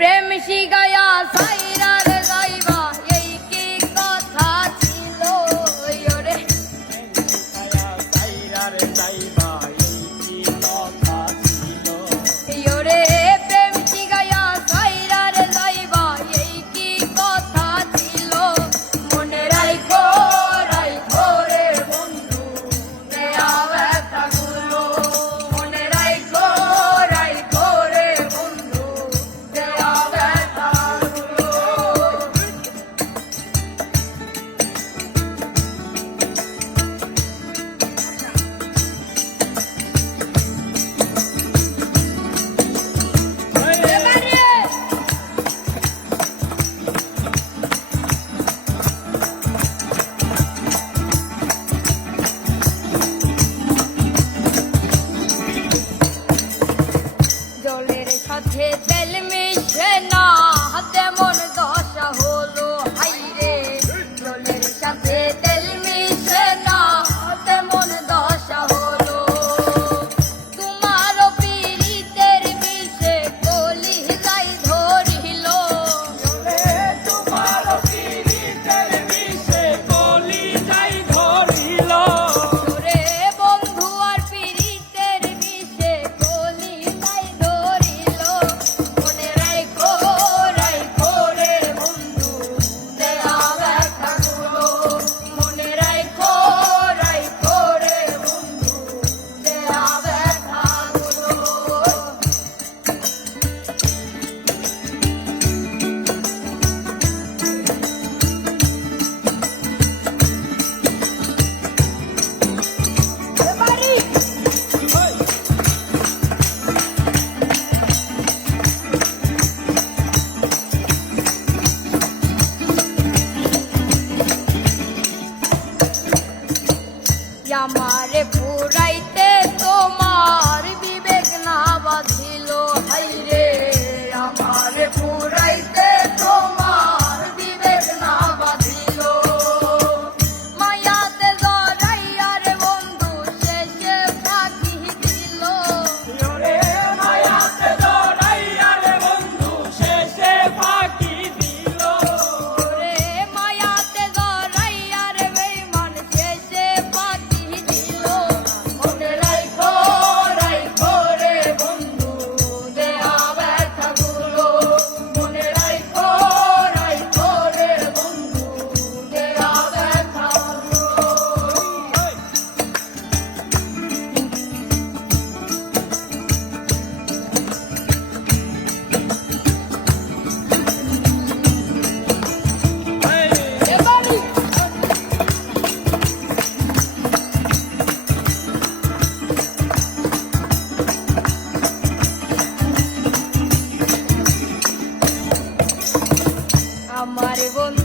প্রেম শিগায়া সাইরার যাইবা এই কি কথা ছিল ওরে সাইরার যাইবা এই কি কথা ছিল ওরে প্রেম শিগায়া সাইরার যাইবা এই কি কথা ছিল মনে রাইখো রাইখো রে বন্ধু দেয়া ব্যথাগুলো মনে রাইখো রাইখো রে বন্ধু দেয়া ব্যথাগুলো জলের সাথে তেল মিশে না তেমন দশা হলো হাইরে জলের সাথে তেল মিশে না তেমন দশা হলো তোমার পীড়িতের বিষে কলি যাই ধরিল তোমার পীড়িতের বিষে কলি যাই ধরিল ওরে বন্ধু আর পীড়িতের বিষে কলি যাই ধরিল মনে রাইখো রাইখো রে বন্ধু দেয়া ব্যথাগুলো মনে রাইখো রাইখো রে বন্ধু দেয়া ব্যথাগুলো আমারে পুরাইতে তোমার বিবেক না বাঁধিল হাইরে আমারে পুরাইতে তোমার বিবেক না বাঁধিল মায়াতে জড়াইয়ার বন্ধু শেষে ফাঁকি দিল মায়াতে জড়াইয়ার বন্ধু শেষে ফাঁকি দিল ওরে মায়াতে জড়াইয়ার বেঈমান শেষে ফাঁকি দিল মনে রাইখো রাইখো রে বন্ধু দেয়া ব্যথাগুলো মনে রাইখো রাইখো রে বন্ধু দেয়া ব্যথাগুলো এবারে আমার বন্ধু